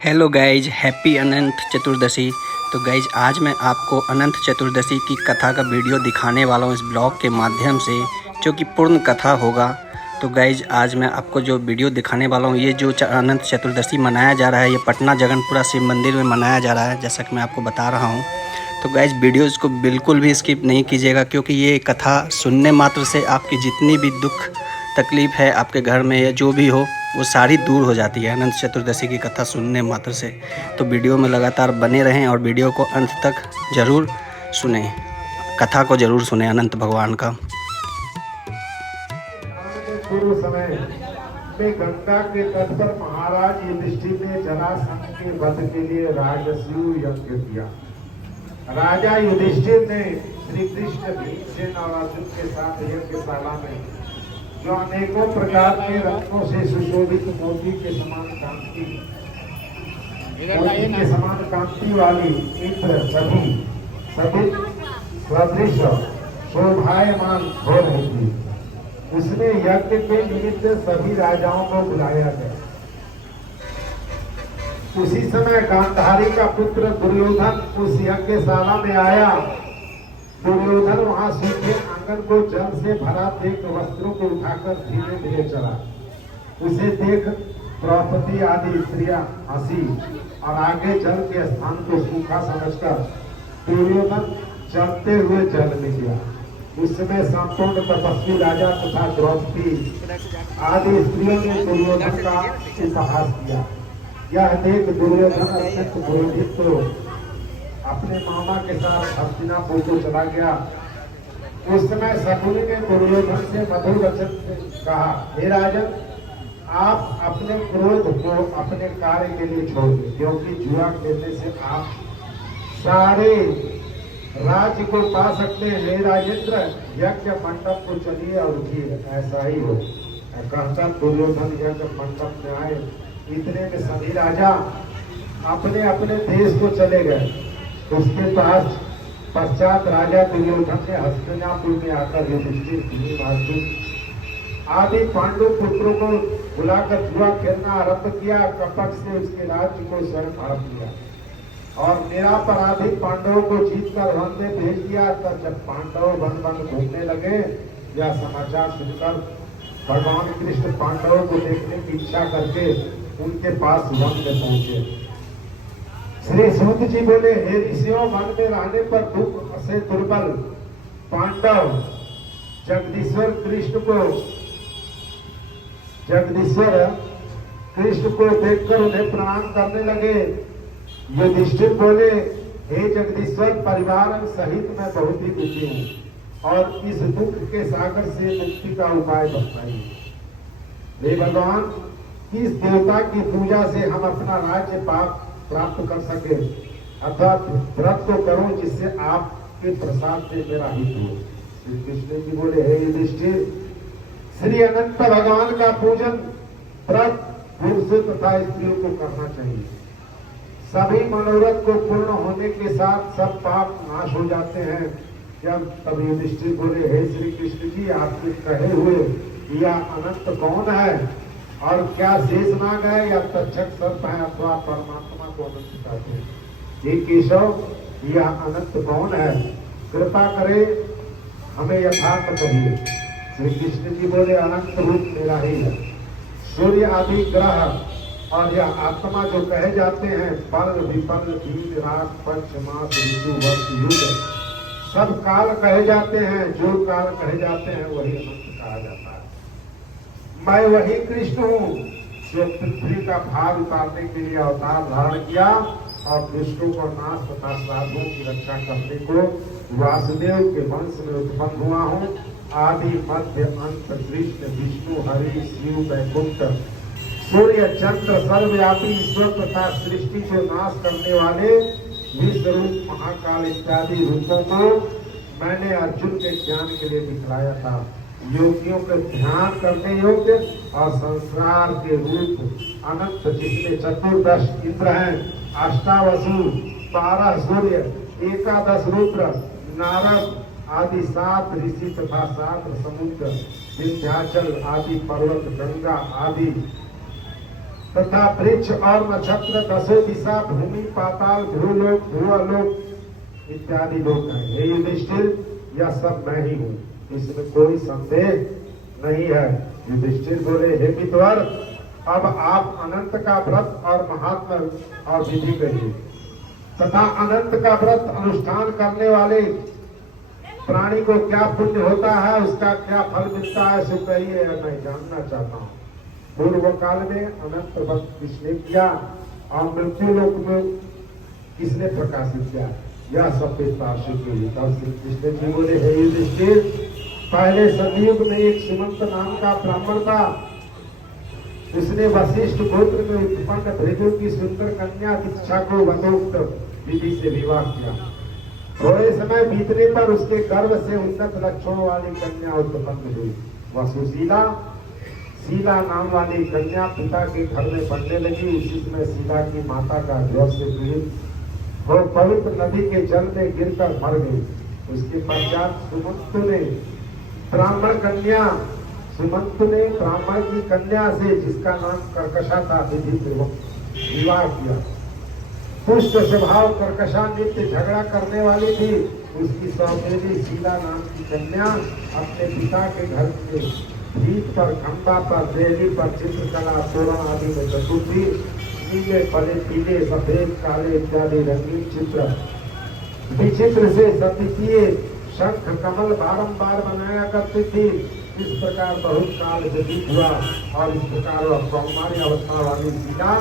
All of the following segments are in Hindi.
Hello guys, happy Anant Chaturdashi. तो गाइज आज मैं आपको अनंत चतुर्दशी की कथा का वीडियो दिखाने वाला हूँ इस ब्लॉग के माध्यम से, जो कि पूर्ण कथा होगा। तो गाइज आज मैं आपको जो वीडियो दिखाने वाला हूँ, ये जो अनंत चतुर्दशी मनाया जा रहा है, ये पटना जगन्नाथ शिव मंदिर में मनाया जा रहा है, जैसा कि मैं आपको बता रहा हूँ। तो गाइज वीडियोज़ को बिल्कुल भी स्किप नहीं कीजिएगा, क्योंकि ये कथा सुनने मात्र से आपकी जितनी भी दुख तकलीफ़ है आपके घर में या जो भी हो, वो सारी दूर हो जाती है अनंत चतुर्दशी की कथा सुनने मात्र से। तो वीडियो में लगातार बने रहें और वीडियो को अंत तक ज़रूर सुने, कथा को ज़रूर सुने अनंत भगवान का। पूर्व समय में गंगा के तट पर महाराज युधिष्ठिर ने जरासंध के वध के लिए राजसूय यज्ञ किया। राजा युधिष्ठिर ने श्री कृष्ण भीमसेन और अर्जुन के साथ यज्ञशाला में जो अनेकों प्रकार के रत्नों से सुशोभित मोती के समान कांति वाली इंद्र सभी सदृश शोभायमान हो रही थी। उसने यज्ञ के निमित्त सभी राजाओं को बुलाया गया। उसी समय गांधारी का पुत्र दुर्योधन उस यज्ञशाला में आया। दुर्योधन वहां सूखे आंगन को जल से भरा देख वस्त्रों को उठाकर धीरे धीरे चला। उसे देख द्रौपदी आदि स्त्रियां हंसी और आगे जल के स्थान को सूखा समझकर दुर्योधन चलते हुए जल में गया। उस समय संपूर्ण तपस्वी राजा तथा द्रौपदी आदि स्त्रियों ने दुर्योधन का उपहास किया। यह देख दुर्योधन अत्यंत क्रोधित तो अपने मामा के साथ हस्तिनापुर को चला गया। उस समय शकुनी ने दुर्योधन से मधुर वचन कहा, हे राजन, आप अपने क्रोध को अपने कार्य के लिए छोड़ दें, क्योंकि जुआ खेलने से आप सारे राज्य को पा सकते हैं। हे राजेंद्र, यज्ञ मंडप को चलिए और उठिए, ऐसा ही हो। कहता दुर्योधन यज्ञ मंडप में आए। इतने में सभी राजा अपने अपने देश को चले गए। उसके पश्चात राजा दुर्योधन ने हस्तिनापुर में आकर युधिष्ठिर, भीम, अर्जुन आदि पांडु पुत्रों को बुलाकर जुआ खेलना आरंभ किया। कपट से उसके राज्य को स्वयं हड़प लिया और निरापराधी पांडवों को जीतकर वन में भेज दिया। तब जब पांडव वन वन घूमने लगे, यह समाचार सुनकर भगवान कृष्ण पांडवों को देखने की इच्छा करके उनके पास वन में पहुंचे। श्री सूत जी बोले, हे ऋषियों, वन में रहने पर दुख से दुर्बल पांडव जगदीश्वर कृष्ण को देखकर उन्हें प्रणाम करने लगे। युधिष्ठिर बोले, हे जगदीश्वर, परिवार सहित मैं बहुत ही दुखी हूँ और इस दुख के सागर से मुक्ति का उपाय बताइए। हे भगवान, किस देवता की पूजा से हम अपना राज्य प्राप्त कर सके, अर्थात व्रत को करो जिससे आपके प्रसाद से मेरा हित हो। श्री कृष्ण जी बोले, हे युधिष्ठिर, श्री अनंत भगवान का पूजन व्रत पुरुषों तथा स्त्रियों को करना चाहिए। सभी मनोरथ को पूर्ण होने के साथ सब पाप नाश हो जाते हैं। जब तब युधिष्ठिर बोले, हे श्री कृष्ण जी, आपके कहे हुए यह अनंत कौन है और क्या शेषनाग है या तक्षक सर्प है अथवा परमात्मा को अनंत कहते हैं? हे केशव, यह अनंत कौन है? कृपा करे हमें यथार्थ कहिए। श्री कृष्ण जी बोले, अनंत रूप मेरा ही है। सूर्य आदि ग्रह और यह आत्मा जो कहे जाते हैं, पर्व विपर्व दिन रात पंच मास ऋतु वर्ष युग, सब काल कहे जाते हैं। जो काल कहे जाते हैं वही अनंत कहा जाता है। मैं वही कृष्ण हूँ जो पृथ्वी का भार उतारने के लिए अवतार धारण किया और दुष्टों को नाश तथा साधुओं की रक्षा करने को वासुदेव के वंश में उत्पन्न हुआ हूँ। आदि मध्य अंत कृष्ण विष्णु हरि शिव वैकुंठ सूर्य चंद्र सर्वव्यापी ईश्वर तथा सृष्टि को नाश करने वाले विश्व रूप महाकाल इत्यादि रूपों को मैंने अर्जुन के ज्ञान के लिए दिखलाया था। योगियों के ध्यान करने योग्य और संसार के रूप अनंत, जिसमें चतुर्दश इंद्र हैं, अष्टावसु, 12 सूर्य, 11 रुद्र, नारद, आदि 7 ऋषि तथा 7 समुद्र, विंध्याचल आदि पर्वत, गंगा आदि तथा वृक्ष और नक्षत्र, 10 दिशा, भूमि, पाताल, भूलोक, भूअलोक इत्यादि लोग हैं। हे युधिष्ठिर, यह सब मैं ही हूँ, इसमें कोई संदेह नहीं है। युधिष्ठिर बोले, हे मित्रवर, अब आप अनंत का व्रत और महात्मा और विधि कहिए तथा अनंत का व्रत अनुष्ठान करने वाले प्राणी को क्या पुण्य होता है, उसका क्या फल मिलता है, सो कहिए, मैं जानना चाहता हूँ। पूर्व काल में अनंत व्रत किसने किया और मृत्यु लोक में किसने प्रकाशित किया, यह सब विस्तार से कहिए। तब श्री कृष्ण जी बोले, हे युधिष्ठिर, पहले सतयुग में एक सुमंत नाम का ब्राह्मण था। उसने वशिष्ठ गोत्र में उत्पन्न भृगु की सुंदर कन्या दीक्षा को वनोक्त विधि से विवाह किया। थोड़े समय बीतने पर उसके गर्भ से उन्नत लक्षणों वाली कन्या उत्पन्न हुई। वह सुशीला शीला नाम वाली कन्या पिता के घर में पढ़ने लगी। उसी समय शीला की माता का ज्वर से पीड़ित वो पवित्र नदी के जल में गिरकर मर गई। उसके पश्चात सुमंत ने ब्राह्मण की कन्या से, जिसका नाम कर्कशा था, विधि पूर्वक विवाह किया। पुष्ट स्वभाव कर्कशा नित्य झगड़ा करने वाली थी। उसकी सौतेली शीला नाम की कन्या अपने पिता के घर में भीत पर, खंबा पर, रेली पर चित्रकला, तोरण आदि में चतुर थी। नीले, फले, पीले, सफेद, काले इत्यादि रंगीन चित्र विचित्र से सतीतीय शंख कमल बारंबार बनाया करती थी। इस प्रकार बहुत काल व्यतीत हुआ और इस प्रकार वह कौमार्य अवस्था वाली सीता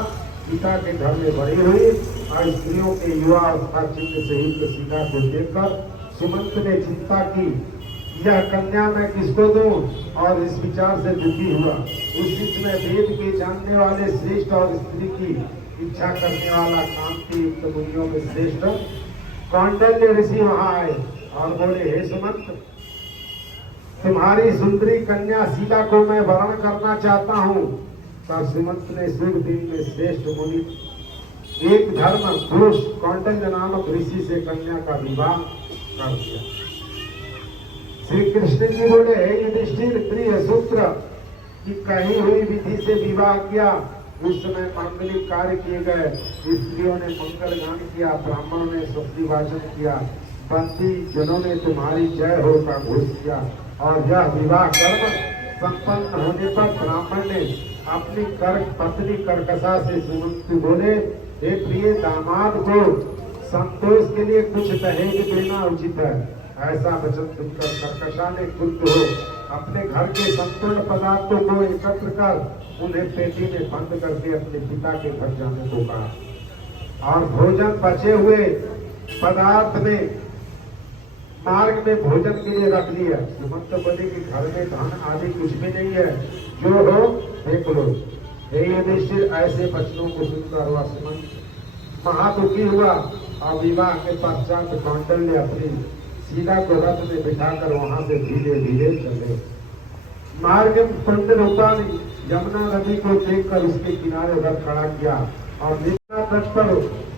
पिता के घर में बड़ी हुई और स्त्रियों के युवा अवस्था चिन्ह से युक्त सीता को देखकर सुमंत ने चिंता की, यह कन्या मैं किसको दूं, और इस विचार से दुखी हुआ। उसी समय वेद के जानने वाले श्रेष्ठ और स्त्री की इच्छा करने वाला कांति युक्त मुनियों में श्रेष्ठ कौंडिन्य ऋषि वहां आए और बोले, हे सुमंत, तुम्हारी सुंदरी कन्या शीला को मैं वरण करना चाहता हूँ। तब सुमंत ने शुभ दिन में श्रेष्ठ मुनि एक धर्म पुरुष कौंडिन्य नामक ऋषि से कन्या का विवाह कर दिया। श्री कृष्ण जी बोले, हे युधिष्ठिर, प्रिय सूत्र की कही हुई विधि से विवाह किया। उस समय मांगलिक कार्य किए गए। स्त्रियों ने मंगल गान किया, ब्राह्मणों ने स्वस्ति वाचन किया, बंदी जनों ने तुम्हारी जय हो का घोष किया। और यह विवाह कर्म संपन्न होने पर ब्राह्मण ने अपनी पत्नी कर्कशा से सुमंत बोले, हे प्रिय दामाद को संतोष के लिए कुछ दहेज देना उचित है। ऐसा वचन सुनकर कर्कशा ने क्रुद्ध हो अपने घर के संपूर्ण पदार्थों को एकत्र कर उन्हें पेटी में बंद करके अपने पिता के घर जाने को कहा और भोजन बचे हुए पदार्थ में मार्ग में भोजन के लिए रख लिया। सुमंत बोले कि घर में धन आदि कुछ भी नहीं है, जो हो देख लो। हे युधिष्ठिर, ऐसे वचनों को सुनकर हुआ सुमंत महादुखी हुआ और विवाह के पश्चात कौंडिन्य अपनी शीला को रथ में बिठाकर वहां से धीरे धीरे चले। मार्ग में कुंड रूपा यमुना नदी को देखकर उसके किनारे रथ खड़ा किया और यमुना तट पर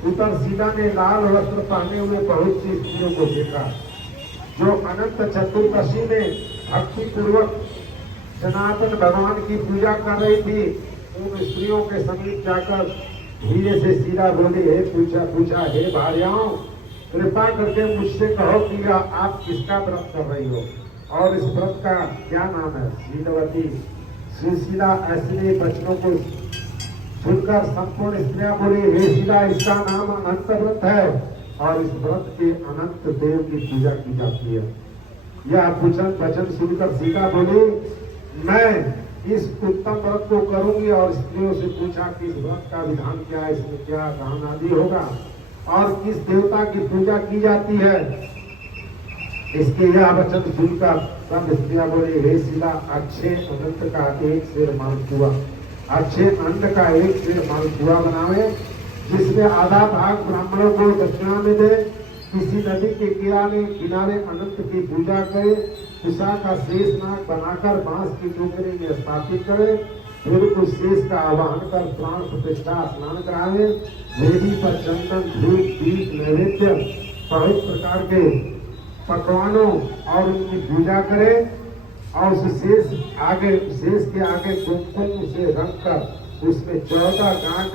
उतर शीला ने लाल वस्त्र पहने हुए बहुत सी स्त्रियों को देखा, जो अनंत चतुर्दशी में भक्ति पूर्वक सनातन भगवान की पूजा कर रही थी। उन स्त्रियों के समीप जाकर धीरे से शीला बोली, हे पूछा, हे भार्याओं, कृपा करके मुझसे कहो कि आप किसका व्रत कर रही हो और इस व्रत का क्या नाम है। शीलवती सुशीला ऐसे बच्चों को सुनकर संपूर्ण स्त्रियां बोली, हे शीला, इसका नाम अनंत व्रत है और इस व्रत के अनंत देव की पूजा की जाती है। यह वचन सुनकर सीता बोली, मैं इस उत्तम व्रत को करूंगी और स्त्रियों से पूछा कि इस व्रत का विधान क्या है, इसमें क्या दान आदि होगा और किस देवता की पूजा की जाती है। इसके यह वचन सुनकर सब स्त्रियां बोली, हे शीला, अच्छे अनंत का एक शेर मालपुआ, अच्छे अन्न का एक शेर मालपुआ बनावे, जिसमें आधा भाग ब्राह्मणों को दक्षिणा में दे, किसी नदी के किनारे अनंत की पूजा करे, उषा का शेष नाग बनाकर बांस की टोकरी में स्थापित करे, फिर उस शेष का आवाहन कर प्राण प्रतिष्ठा स्नान करावे, वेदी पर चंदन, धूप, दीप, नैवेद्य, बहुत प्रकार के पकवानों और उनकी पूजा करे और उस शेष के आगे कुमकुम से रख कर उसमें 14 गांठ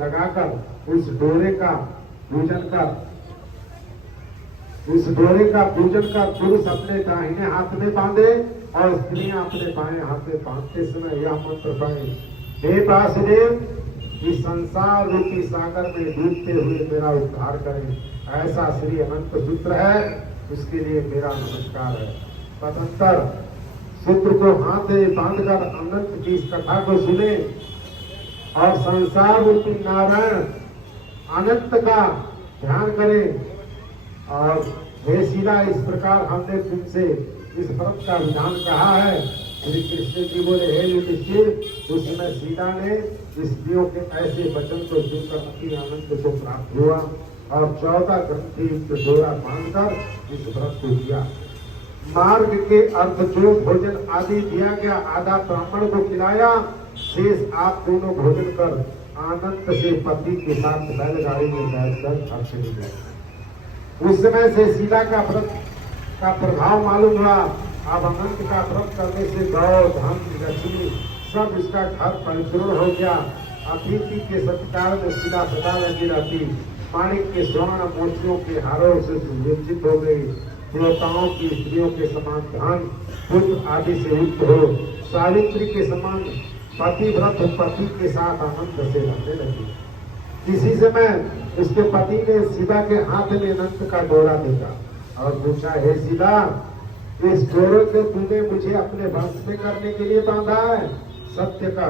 लगाकर उस डोरे का पूजन कर पुरुष अपने दाहिने हाथ में बांधे और स्त्रियां अपने बाएं हाथ में बांधते समय यह मंत्र पढ़े, हे वासुदेव इस संसार रूपी सागर में डूबते हुए मेरा उद्धार करें। ऐसा श्री अनंत सूत्र है, उसके लिए मेरा नमस्कार है। तदंतर सूत्र को हाथ में बांधकर अनंत की इस कथा को सुने और संसार रूपी नारायण अनंत का ध्यान करें। और हे सीता, इस प्रकार हमने तुमसे इस व्रत का विधान कहा है। श्री कृष्ण जी बोले, हे युधिष्ठिर, उस समय सीता ने स्त्रियों के ऐसे वचन को सुनकर अति आनंद को प्राप्त हुआ और 14 ग्रंथि डोरा बांधकर इस व्रत को किया। मार्ग के अर्थ जो भोजन आदि दिया गया, आधा ब्राह्मण को खिलाया, शेष आप दोनों भोजन कर आनंद से पति के साथ बैलगाड़ी में बैठकर घर चले गए। उस समय से सीता का व्रत का प्रभाव मालूम हुआ। अब अनंत का व्रत करने से गौ धन लक्ष्मी सब इसका घर परिपूर्ण हो गया। अतिथि के सत्कार में सीता सदा लगी रहती, माणिक के स्वर्ण मोतियों के हारों से सुविक्षित हो गई, देवताओं की स्त्रियों के समान धन पुत्र आदि से युक्त हो, सावित्री के समान पतिव्रत पति के साथ आनंद से रहने लगी। किसी समय उसके पति ने सीता के हाथ में अनंत का डोरा देखा और पूछा, हे सीता, इस डोरे को तूने मुझे अपने वंश में करने के लिए बांधा है, सत्य का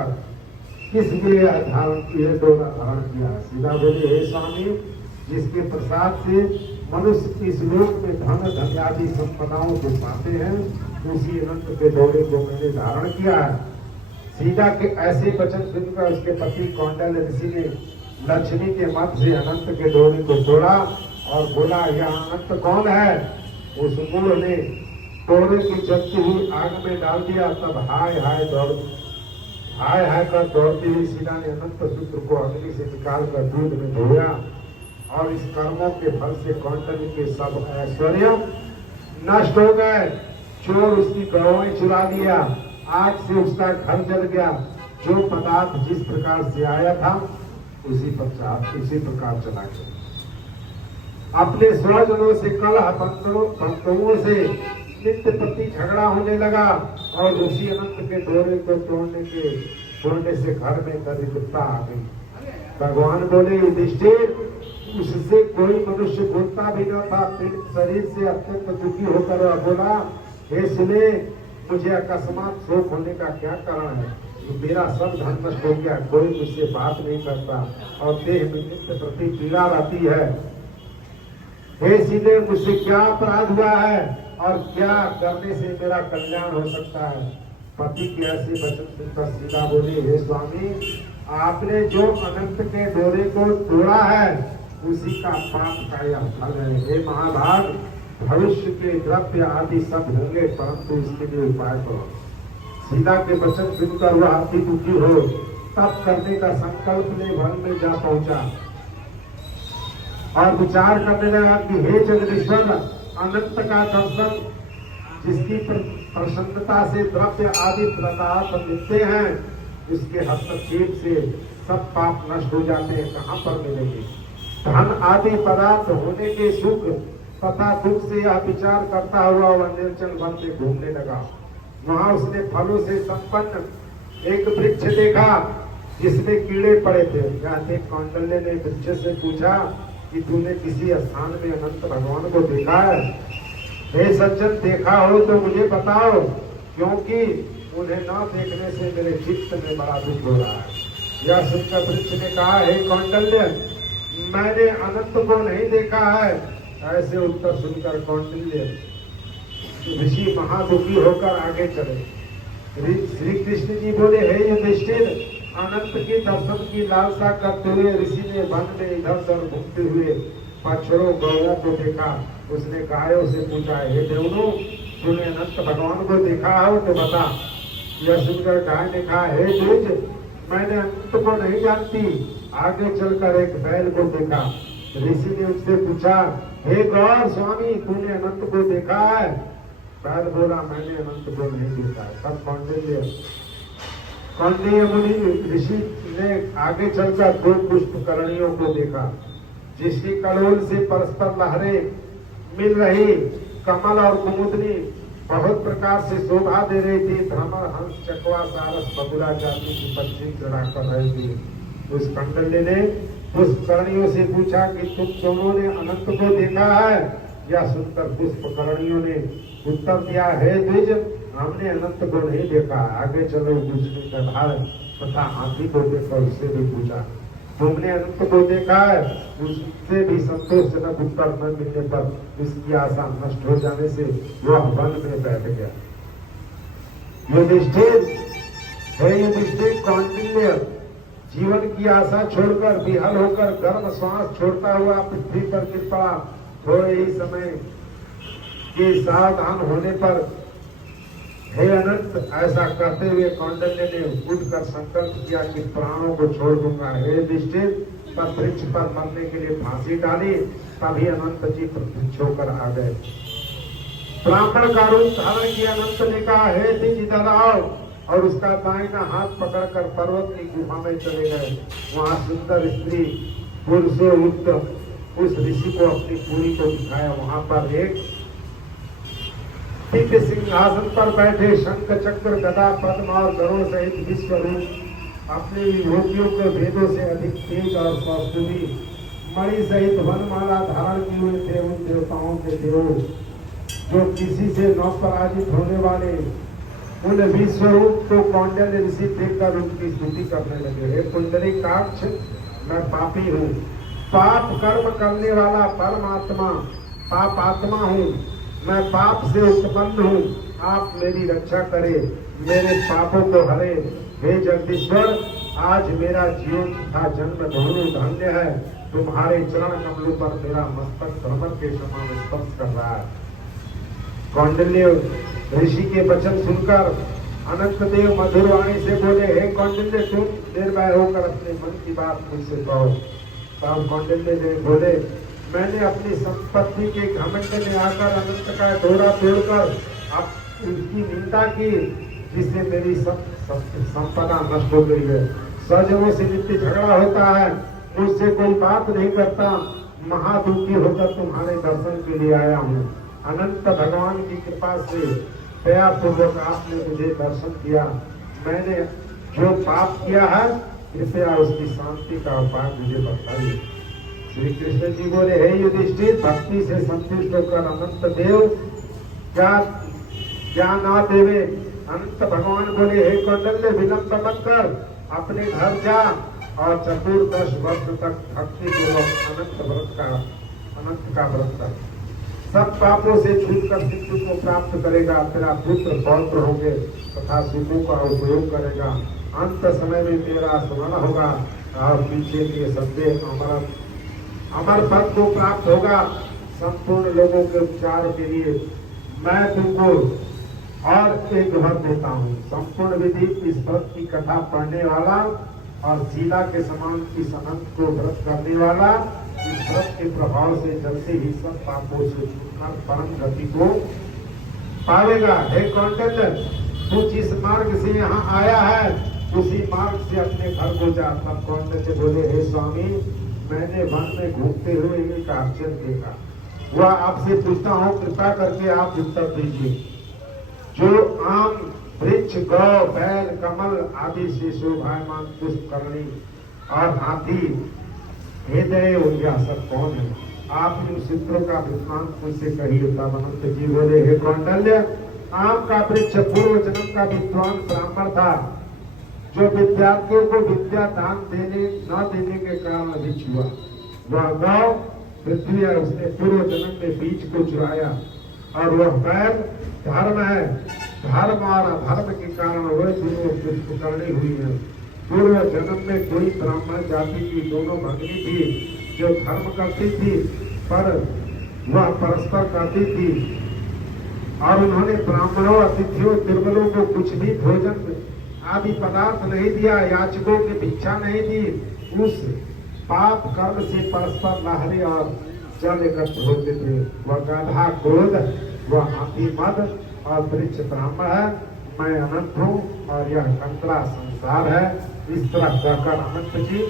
किस लिए धारण किया, डोरा धारण किया? सीता बोली, हे स्वामी, जिसके प्रसाद से मनुष्य इस लोक में धन आदि संपदाओं को पाते हैं, उसी अनंत के डोरे को मैंने धारण किया है। सीता के ऐसे वचन सुनकर उसके पति कौंडल्य ऋषि ने लक्ष्मी के मत से अनंत के डोरे को तोड़ा और बोला, यह अनंत कौन है? उस मूढ़ ने डोरे की जलती हुई आग में डाल दिया। तब हाय हाय कर दौड़ती हुई सीता ने अनंत सूत्र को अग्नि से निकालकर दूध में धोया और इस कर्मों के फल से कौंडल्य के सब ऐश्वर्य नष्ट हो गए। चोर उसकी गौएं चुरा लिया, आग से उसका घर जल गया। जो पदार्थ जिस प्रकार से आया था उसी प्रकार चला गया। अपने स्वजनों से कलह बंधुओं से नित्य प्रति झगड़ा होने लगा और उसी अनंत के डोरे को तोड़ने से घर में दरिद्रता आ गई। भगवान बोले, युधिष्ठिर, उससे कोई मनुष्य बोलता भी न था। शरीर से अत्यंत दुखी होकर बोला, हे सुने, मुझे अकस्मात शोक होने का क्या कारण है? मेरा सब धन नष्ट हो गया, कोई मुझसे बात नहीं करता और देह में नित्य प्रति पीड़ा रहती है। हे सीते, मुझसे क्या अपराध हुआ है और क्या करने से मेरा कल्याण हो सकता है? पति के ऐसे वचन सुनकर सीता बोली, हे स्वामी, आपने जो अनंत के डोरे को तोड़ा है उसी का पाप का यह फल है। हे महाभाग, भविष्य के द्रव्य आदि सब होंगे, परंतु इसके लिए उपाय करो। सीता के वचन सुनकर वह अति दुखी हो तप करने का संकल्प ले वन में जा पहुंचा और विचार करने लगा कि हे जगदीश्वर, अनंत का दर्शन जिसकी प्रसन्नता से द्रव्य आदि प्रताप मिलते हैं, इसके हस्तक्षेप से सब पाप नष्ट हो जाते हैं, कहाँ पर मिलेंगे? धन आदि पदार्थ होने के सुख तथा दुख से यह विचार करता हुआ वह निर्जल वन में घूमने लगा। वहां उसने फलों से संपन्न एक वृक्ष देखा जिसमें कीड़े पड़े थे। कहते कौंडल्य ने वृक्ष से पूछा कि तूने किसी स्थान में अनंत भगवान को देखा है? हे सज्जन, देखा हो तो मुझे बताओ, क्योंकि उन्हें न देखने से मेरे चित्त में बड़ा दुख हो रहा है। यह सुनकर वृक्ष ने कहा, हे कौंडल्य, मैंने अनंत को नहीं देखा है। ऐसे उत्तर सुनकर कौंडल्य ऋषि महादुखी होकर आगे चले। श्री कृष्ण जी बोले, हे युधिष्ठिर, अनंत के दर्शन की लालसा करते हुए ऋषि ने वन में इधर उधर घूमते हुए बछड़ों गौओं को देखा। उसने गायों से पूछा, हे देवनो, तूने अनंत भगवान को देखा हो तो बता। यह सुनकर गाय ने कहा, हे द्विज, मैंने अनंत को नहीं जानती। आगे चलकर एक बैल को देखा। ऋषि ने उससे पूछा, हे गौर स्वामी, तूने अनंत को देखा है? वैद बोला, मैंने अनंत को नहीं देखा है। तब कौंडिन्य मुनि ऋषि ने आगे चलकर दो पुष्पकरणियों को देखा, जिसकी कलोल से परस्पर लहरें मिल रही। कमल और कुमुदनी बहुत प्रकार से शोभा दे रही थी। भ्रमर, हंस, चकवा, सारस, बगुला जाति की पक्षी चढ़ा कर रही थी। उस कौंडिन्य ने पुष्पकर्णियों से पूछा कि तुम दोनों ने अनंत को देखा है? या सुनकर पुष्पकर्णियों ने उत्तर दिया, हे द्विज, हमने अनंत को नहीं देखा। आगे चलो। दूसरे गधार तथा हाथी को देखकर उससे भी पूछा, तुमने अनंत को देखा है? उससे भी संतोषजनक उत्तर न मिलने पर उसकी आशा नष्ट हो जाने से वह वन में बैठ गया। युधिष्ठिर, कौंडिन्य जीवन की आशा छोड़कर विहल होकर गर्म श्वास छोड़ता हुआ पृथ्वी पर गिर पड़ा। थोड़े ही समय के सावधान होने पर, हे अनंत, ऐसा कहते हुए कौंडिन्य ने उठकर संकल्प किया कि प्राणों को छोड़ दूंगा। हे युधिष्ठिर, तब वृक्ष पर मरने के लिए फांसी डाली। तभी अनंत जी प्रत्यक्ष होकर आ गए। ब्राह्मण का रूप धारण किया अनंत ने कहा, हे द्विज, इधर आओ। और उसका दाहिना हाथ पकड़कर पर्वत की गुफा में चले गए। वहां सुंदर स्त्री पुरुषों युक्त उस ऋषि को अपनी पूरी को दिखाया। वहां पर एक दिव्य सिंहासन पर बैठे शंख, चक्र, गदा, पद्म और गरुड़ सहित विश्व रूप अपने विभूतियों के भेदों से अधिक तेज और कौस्तुभी मणि सहित वनमाला धारण किए हुए थे। उन देवताओं के देव जो किसी से न पराजित होने वाले उन विश्वरूप को कौंडिन्य ऋषि देखकर उनकी स्तुति करने लगे। हे पुंडरीकाक्ष, मैं पापी हूँ, पाप कर्म करने वाला परमात्मा, पापात्मा हूँ। मैं पाप से उत्पन्न हूँ। आप मेरी रक्षा करें, मेरे पापों को हरे। हे जगदीश्वर, आज मेरा जीवन तथा जन्म दोनों धन्य है। तुम्हारे चरण कमलों पर मेरा मस्तक भ्रमर के समान स्पर्श कर रहा है। कौंडिन्य ऋषि के वचन सुनकर अनंत देव मधुर वाणी से बोले, हे कौंडिन्य, तुम निर्भय होकर अपने मन की बात मुझसे कहो। तब कौंडिन्य ने बोले, मैंने अपनी संपत्ति के घमंड में आकर अनंत का डोरा तोड़कर अब उसकी निंदा की, जिससे मेरी संपदा नष्ट हो गई है। स्वजनों से नित्य झगड़ा होता है, मुझसे कोई बात नहीं करता। महादुखी होकर तुम्हारे दर्शन के लिए आया हूँ। अनंत भगवान की कृपा से दया पूर्वक आपने मुझे दर्शन दिया। मैंने जो पाप किया है, कृपया उसकी शांति का उपाय मुझे बताइए। श्री कृष्ण जी बोले, हे युधिष्ठिर, भक्ति से संतुष्ट होकर अनंत देव क्या ना देवे। अनंत भगवान बोले, हे कौंडिन्य, विलंब मत कर, अपने घर जा और चतुर्दश वर्ष तक भक्ति पूर्वक अनंत का व्रत कर। सब पापों से छूटकर सिद्धि को प्राप्त करेगा। तेरा पुत्र पौत्र होंगे तथा सुखों का उपयोग करेगा। अंत समय में तेरा स्मरण होगा और पीछे के सत्य अमर पद को प्राप्त होगा। संपूर्ण लोगों के उपचार के लिए मैं तुमको और एक वर देता हूँ। संपूर्ण विधि इस व्रत की कथा पढ़ने वाला और शीला के समान इस अनंत को व्रत करने वाला इस व्रत के प्रभाव से जलते ही सब पापों से छूटकर परम गति को पावेगा। हे कौंडिन्य, तू जिस मार्ग से यहाँ आया है उसी मार्ग से अपने घर को जा। तब कौंडिन्य बोले, हे स्वामी, मैंने वन में घूमते हुए एक आश्चर्य देखा। वह आपसे पूछता हूँ, कृपा करके आप उत्तर दीजिए। जो आम, वृक्ष, गौ, बैल, कमल आदि से शोभायमान पुष्पकर्णी और हाथी, हे देव, यह सब कौन है? आप इन सूत्रों का वृत्तांत मुझसे कहिए। तब अनंत जी बोले, हे कौंडिन्य, आम का वृक्ष पूर्व जन्म का विद्वान ब्राह्मण था, जो विद्यार्थियों को विद्या दान देने न देने के कारण अधिक हुआ। वह गौ पृथ्वी है, उसने पूर्व जन्म में बीज को चुराया। और वह बैल धर्म है, धर्म और अधर्म के कारण वह दोनों पुष्पकर्णी हुई है। पूर्व जन्म में कोई ब्राह्मण जाति की दोनों भगिनी थी जो धर्म करती थी, पर वह परस्पर करती थी। और उन्होंने ब्राह्मणों, अतिथियों, दुर्बलों को कुछ भी भोजन आदि पदार्थ नहीं दिया, याचकों की भिक्षा नहीं दी। उस पाप कर्म से परस्पर लहरें और जल एकत्र होते थे। वह गाधा क्रोध, वह हाथी मद और वृक्ष ब्राह्मण है। मैं अनंत हूँ और यह कंकरा संसार है। इस तरह कहकर अनंत जी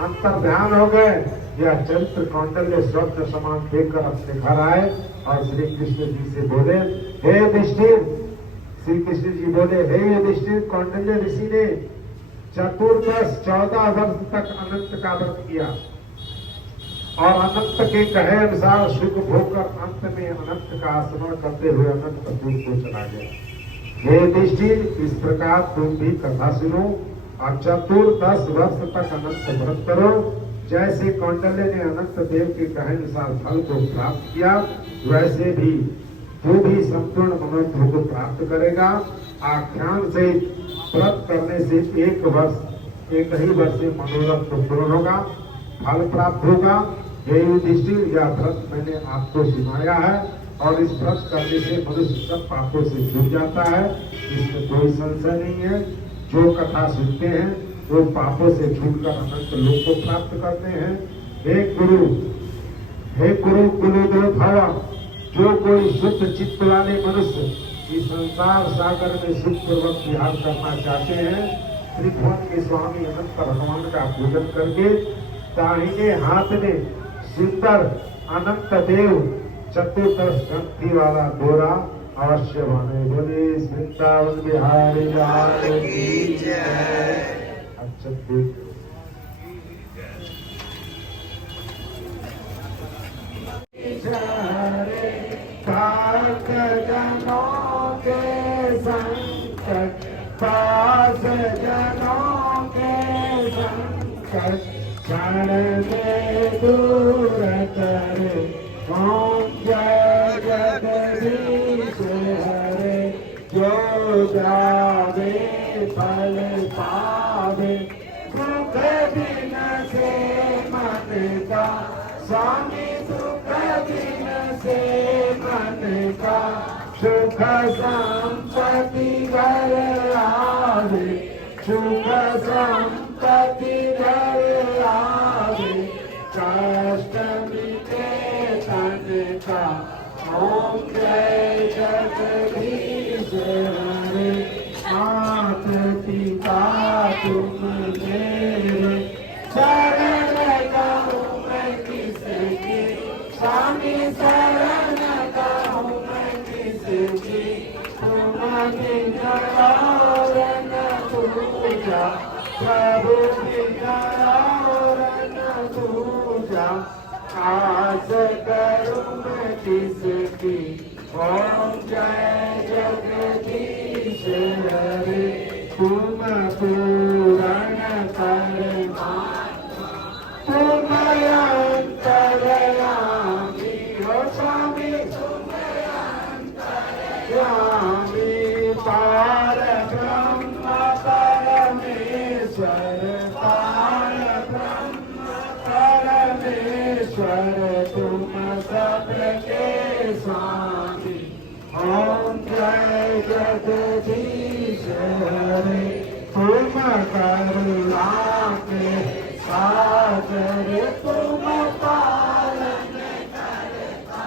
अंतर ध्यान हो गए। यह चरित्र कौंडल्य स्वप्न समान देखकर अपने घर आए और श्री कृष्ण जी से बोले, हे युधिष्ठिर। श्री कृष्ण जी बोले, हे युधिष्ठिर, कौंडल्य ऋषि ने चतुर्दश 14 वर्ष तक अनंत का व्रत किया और अनंत के कहे अनुसार सुख भोगकर अंत में अनंत का स्मरण करते हुए अनंत दूर को चला गया। हे युधिष्ठिर, इस प्रकार तुम भी कथा सुनो और चतुर्दश वर्ष तक अनंत व्रत करो। जैसे कौंडल्य ने अनंत देव के कहे अनुसार फल को प्राप्त किया, वैसे भी तू भी संपूर्ण मनोरथ को प्राप्त करेगा। आख्यान से व्रत करने से एक ही वर्ष में मनोरथ को पूर्ण होगा, फल प्राप्त होगा। हे युधिष्ठिर, यह व्रत मैंने आपको सुनाया है और इस व्रत करने से मनुष्य सब पापों से छूट जाता है, इसमें कोई संशय नहीं है। जो कथा सुनते हैं वो पापों से छूटकर अनंत लोक को प्राप्त करते हैं। हे कुरु कुलोदय भव, जो कोई शुद्ध चित्त वाले मनुष्य इस संसार सागर में सुख पूर्वक विहार करना चाहते हैं, त्रिभुवन के स्वामी अनंत भगवान का पूजन करके दाहिने हाथ में सुंदर अनंत देव चतुर्दश ग्रंथि वाला डोरा अवश्य बने। बोले वृंदावन बिहारी लाल की जय। अच्छा देख जनों के संकट, पास जनों के संकट क्षण में दूर करे। ओम जय जगदीश हरे, जो जावे फल पावे। सुख दिन से मन का स्वामी, सुख दिन से मन का सुख संपत्ति घर आवे, सुख संपत्ति घर आवे। कष्ट मिटे तन का। ओम जय जगदीश हरे, मात पिता तुम मेरे, शरण कहूँ मैं किसकी, स्वामी शरण कहूँ मैं किसकी। तुम बिन और न दूजा, प्रभु बिन और न दूजा। आस करूँ मैं किसकी। ओम जय जगदीश हरे, तुम पूरण कर तुम अंतर्यामी हो स्वामी, तुम अंतर्यामी। पार ब्रह्म परमेश्वर, पार ब्रह्म परमेश्वर, तुम सबके स्वामी। ओम जय जगदीश हरे, तुम करुणा के सागर, तुम पालन करता।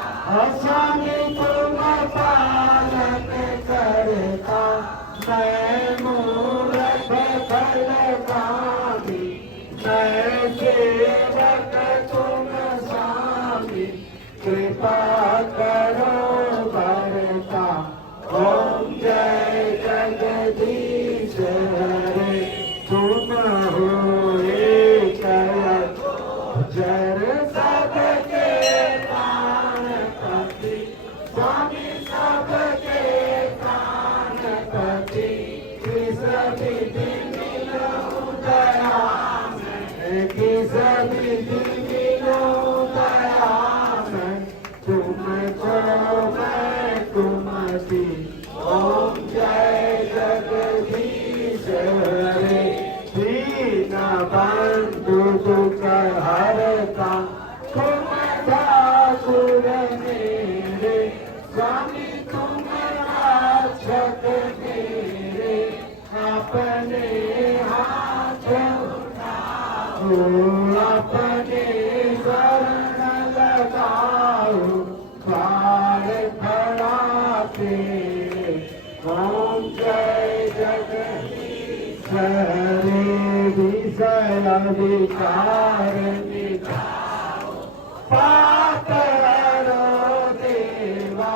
स्वामी तुम पालन करता। मैं मूर्ख फलकारी, मैं सेवक तुम स्वामी। कृपा करो बरता। ओम जय जगदीश हरे, तुम हो एक जर सबके प्राणपति, स्वामी सबके प्राणपति। किस विधि मिलूं दया में, किस विधि मिलूं दया में। तुमको मैं तुमति। ओम जय जगदीश हरे, दीन बंधु दुख हरता। तुम ठाकुर मेरे, स्वामी तुम रक्षक मेरे। अपने हाथ उठाओ, अपने शरण लगा विषय विकार निधाओ पाप हरो देवा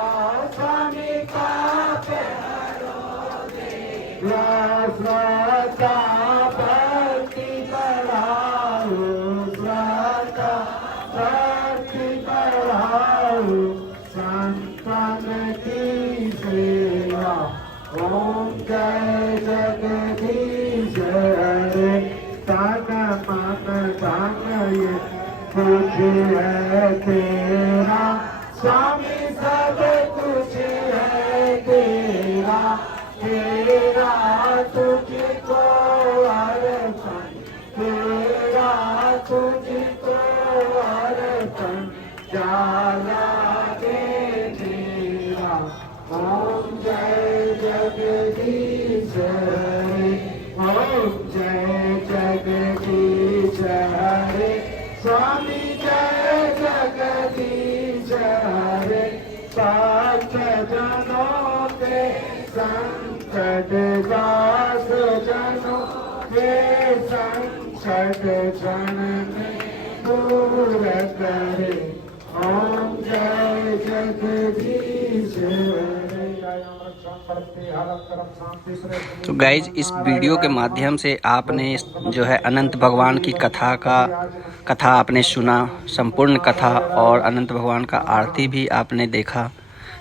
स्वामी पाप हरो देवा श्रद्धा भक्ति बढ़ाओ श्रद्धा भक्ति बढ़ाओ संतन की सेवा ओम जय जगदीश हरे तन मन धन ये कुछ है तेरा स्वामी सब कुछ है तेरा तेरा तुझको अर्पण तेरा तुझको अर्पण जाला के तेरा ओम जय जगदीश हरे ओम जय जगदीश हरे स्वामी जय जगदीश हरे पांच जनों के संकट दास जनों के संकट जन में दूर करे ओम जय जगदीश हरे। तो गाइज इस वीडियो के माध्यम से आपने जो है अनंत भगवान की कथा आपने सुना, संपूर्ण कथा, और अनंत भगवान का आरती भी आपने देखा।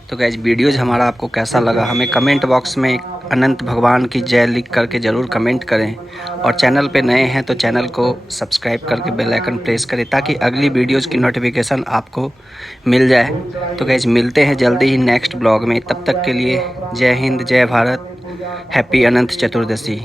तो गाइज वीडियोज हमारा आपको कैसा लगा हमें कमेंट बॉक्स में अनंत भगवान की जय लिख करके ज़रूर कमेंट करें, और चैनल पे नए हैं तो चैनल को सब्सक्राइब करके बेल आइकन प्रेस करें ताकि अगली वीडियोज़ की नोटिफिकेशन आपको मिल जाए। तो गाइज मिलते हैं जल्दी ही नेक्स्ट ब्लॉग में, तब तक के लिए जय हिंद, जय भारत, हैप्पी अनंत चतुर्दशी।